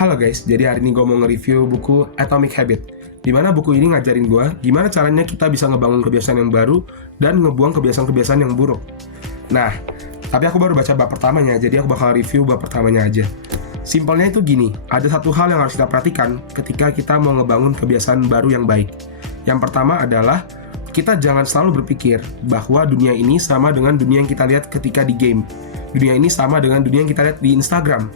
Halo guys, jadi hari ini gue mau nge-review buku Atomic Habit. Dimana buku ini ngajarin gue gimana caranya kita bisa ngebangun kebiasaan yang baru dan ngebuang kebiasaan-kebiasaan yang buruk. Nah, tapi aku baru baca bab pertamanya, jadi aku bakal review bab pertamanya aja. Simpelnya itu gini, ada satu hal yang harus kita perhatikan ketika kita mau ngebangun kebiasaan baru yang baik. Yang pertama adalah, kita jangan selalu berpikir bahwa dunia ini sama dengan dunia yang kita lihat ketika di game. Dunia ini sama dengan dunia yang kita lihat di Instagram.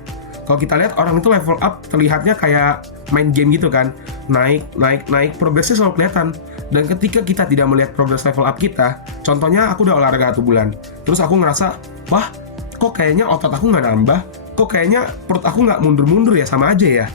Kalau kita lihat orang itu level up terlihatnya kayak main game gitu kan, naik, progresnya selalu kelihatan. Dan ketika kita tidak melihat progres level up kita, contohnya aku udah olahraga 1 bulan, terus aku ngerasa, wah, kok kayaknya otot aku nggak nambah, kok kayaknya perut aku nggak mundur-mundur ya, sama aja ya.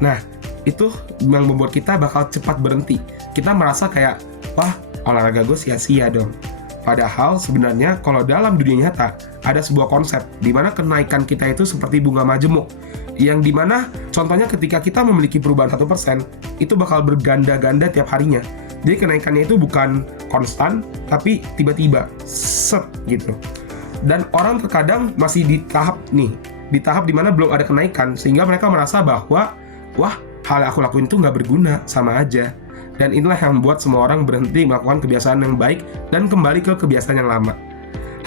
Nah, itu yang membuat kita bakal cepat berhenti. Kita merasa kayak, wah, olahraga gue sia-sia dong. Padahal sebenarnya kalau dalam dunia nyata ada sebuah konsep di mana kenaikan kita itu seperti bunga majemuk, yang dimana contohnya ketika kita memiliki perubahan 1%, itu bakal berganda-ganda tiap harinya. Jadi kenaikannya itu bukan konstan, tapi tiba-tiba set gitu. Dan orang terkadang masih di tahap dimana belum ada kenaikan, sehingga mereka merasa bahwa wah, hal yang aku lakuin itu nggak berguna, sama aja. Dan inilah yang membuat semua orang berhenti melakukan kebiasaan yang baik dan kembali ke kebiasaan yang lama.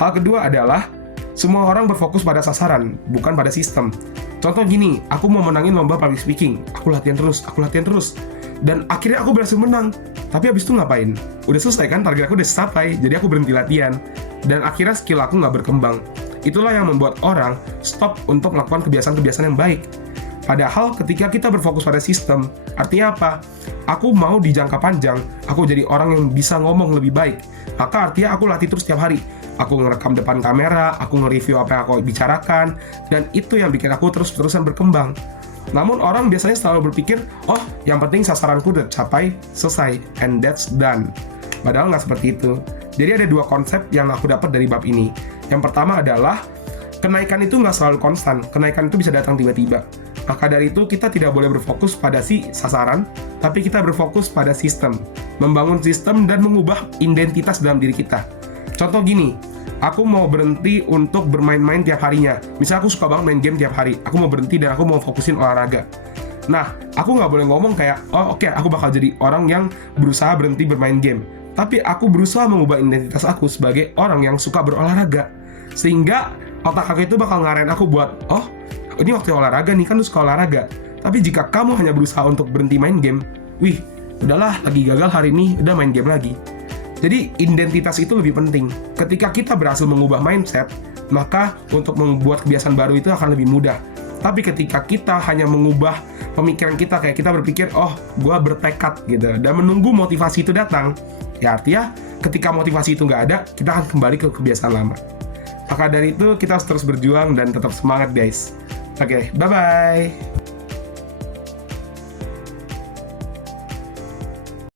Hal kedua adalah, semua orang berfokus pada sasaran, bukan pada sistem. Contoh gini, aku mau menangin lomba public speaking, aku latihan terus, dan akhirnya aku berhasil menang. Tapi habis itu ngapain? Udah selesai kan, target aku udah sampai, jadi aku berhenti latihan. Dan akhirnya skill aku nggak berkembang. Itulah yang membuat orang stop untuk melakukan kebiasaan-kebiasaan yang baik. Padahal ketika kita berfokus pada sistem, artinya apa? Aku mau di jangka panjang, aku jadi orang yang bisa ngomong lebih baik. Maka artinya aku latih terus setiap hari. Aku ngerekam depan kamera, aku nge-review apa yang aku bicarakan, dan itu yang bikin aku terus-terusan berkembang. Namun orang biasanya selalu berpikir, oh yang penting sasaranku udah capai, selesai, and that's done. Padahal nggak seperti itu. Jadi ada 2 konsep yang aku dapat dari bab ini. Yang pertama adalah, kenaikan itu nggak selalu konstan, kenaikan itu bisa datang tiba-tiba. Maka dari itu kita tidak boleh berfokus pada si sasaran, tapi kita berfokus pada sistem. Membangun sistem dan mengubah identitas dalam diri kita. Contoh gini, aku mau berhenti untuk bermain-main tiap harinya. Misalnya aku suka banget main game tiap hari, aku mau berhenti dan aku mau fokusin olahraga. Nah, aku nggak boleh ngomong kayak, oh oke, aku bakal jadi orang yang berusaha berhenti bermain game. Tapi aku berusaha mengubah identitas aku sebagai orang yang suka berolahraga. Sehingga otak aku itu bakal ngarahin aku buat, oh, ini waktu olahraga nih, kan lu suka olahraga. Tapi jika kamu hanya berusaha untuk berhenti main game, wih, udahlah, lagi gagal hari ini, udah main game lagi. Jadi identitas itu lebih penting. Ketika kita berhasil mengubah mindset, maka untuk membuat kebiasaan baru itu akan lebih mudah. Tapi ketika kita hanya mengubah pemikiran kita, kayak kita berpikir, oh, gua bertekad gitu, dan menunggu motivasi itu datang, ya artinya ketika motivasi itu nggak ada, kita akan kembali ke kebiasaan lama. Maka dari itu kita harus terus berjuang dan tetap semangat guys. Oke, bye-bye.